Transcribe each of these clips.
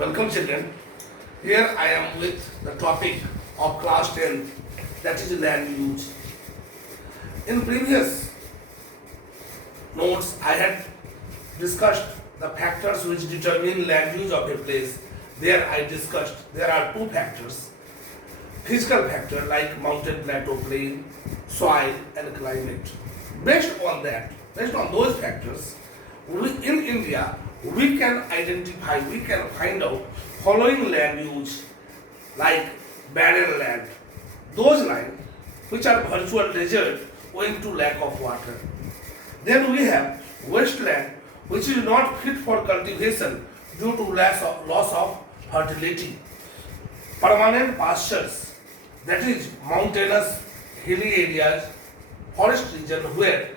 Welcome children. Here I am with the topic of class 10, that is land use. In previous notes I had discussed the factors which determine land use of a place. There I discussed there are two factors. Physical factor like mountain, plateau, plain, soil and climate. Based on those factors, in India we can find out following land use like barren land, those lands which are virtual desert owing to lack of water. Then we have wasteland which is not fit for cultivation due to loss of fertility. Permanent pastures, that is mountainous, hilly areas, forest region where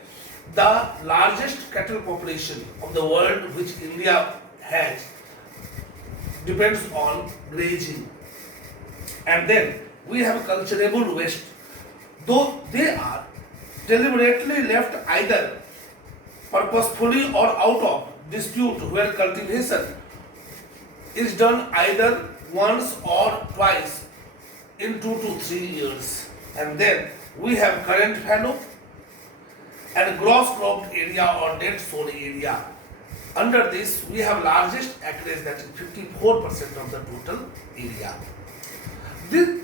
the largest cattle population of the world which India has depends on grazing. And then we have cultivable waste, though they are deliberately left either purposefully or out of dispute, where cultivation is done either once or twice in 2 to 3 years. And then we have current fallow and gross cropped area or dead sown area. Under this we have largest acreage, that is 54% of the total area.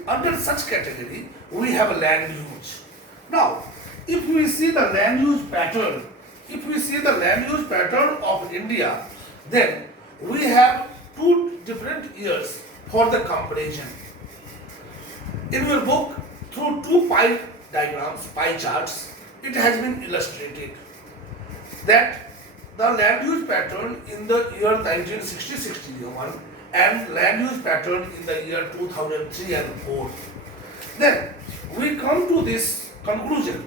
Under such category we have land use. Now if we see the land use pattern, of India, then we have two different years for the comparison. In your book, through two pie charts, it has been illustrated that the land use pattern in the year 1960-61 and land use pattern in the year 2003 and 4. Then we come to this conclusion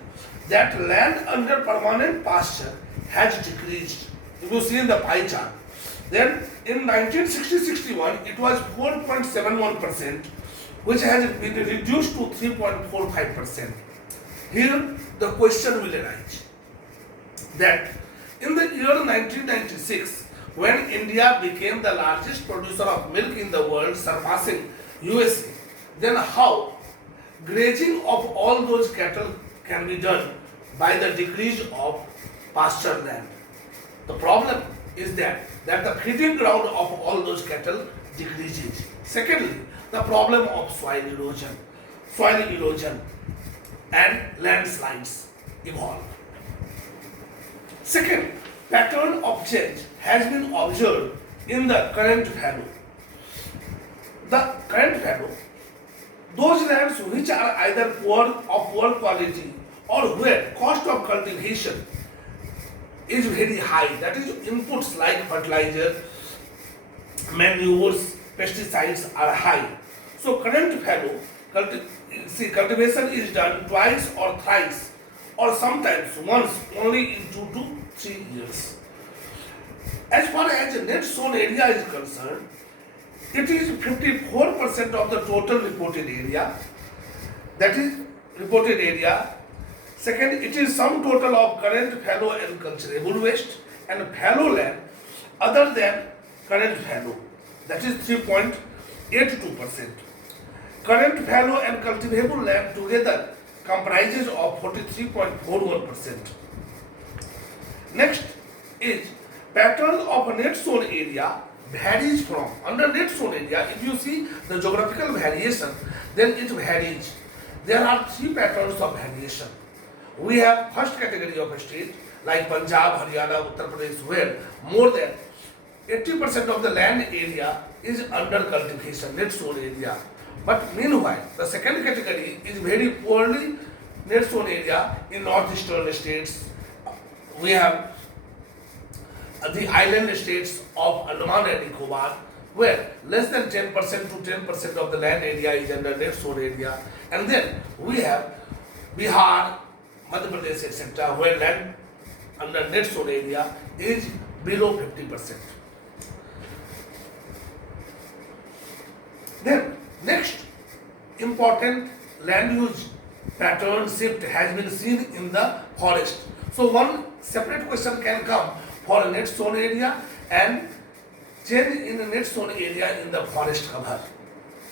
that land under permanent pasture has decreased. If you see in the pie chart, then in 1960-61 it was 4.71%, which has been reduced to 3.45%. Here the question will arise that in the year 1996, when India became the largest producer of milk in the world, surpassing USA, then how grazing of all those cattle can be done by the decrease of pasture land? The problem is that the feeding ground of all those cattle decreases. Secondly, the problem of soil erosion and landslides evolve. Second, pattern of change has been observed in the current fallow. The current fallow, those lands which are either poor quality or where cost of cultivation is very high, that is inputs like fertilizer, manures, pesticides are high. So current fallow cultivation is done twice or thrice or sometimes once only in 2 to 3 years. As far as net sown area is concerned, it is 54% of the total reported area. That is reported area. Second, it is sum total of current fallow and cultivable waste and fallow land other than current fallow. That is 3.82%. Current fallow and cultivable land together comprises of 43.41%. Next is pattern of net sown area varies from. Under net sown area, if you see the geographical variation, then it varies. There are three patterns of variation. We have first category of a state like Punjab, Haryana, Uttar Pradesh, where more than 80% of the land area is under cultivation, net sown area. But meanwhile, the second category is very poorly net sown area in northeastern states. We have the island states of Andaman and Nicobar, where less than 10% to 10% of the land area is under net sown area. And then we have Bihar, Madhya Pradesh, etc., where land under net sown area is below 50%. Then next important land use pattern shift has been seen in the forest. So one separate question can come for net sown area and change in the net sown area in the forest cover,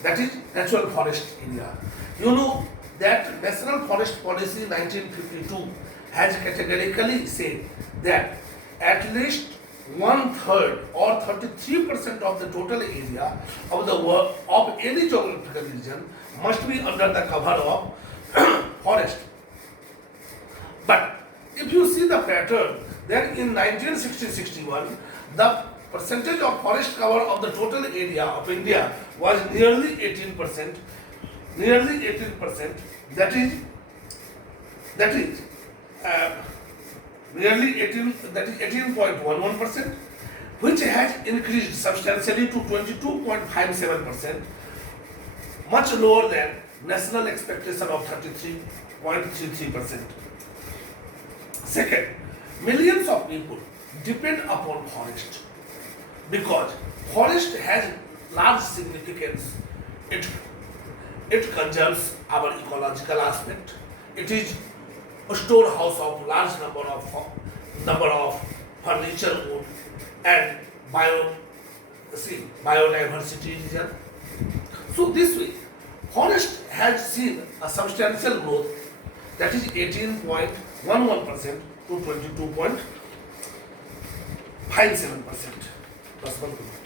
that is natural forest area. You know that National Forest Policy 1952 has categorically said that at least one third or 33% of the total area of the work of any geographical region must be under the cover of forest. But if you see the pattern, then in 1960-61, the percentage of forest cover of the total area of India was nearly 18%. Nearly 18%. That is nearly 18. That is 18.11%, which has increased substantially to 22.57%, much lower than national expectation of 33.33%. Second, millions of people depend upon forest because forest has large significance. It conserves our ecological aspect. It is a storehouse of large number of furniture wood and biodiversity region. So this way, forest has seen a substantial growth, that is 18.11% to 22.57%.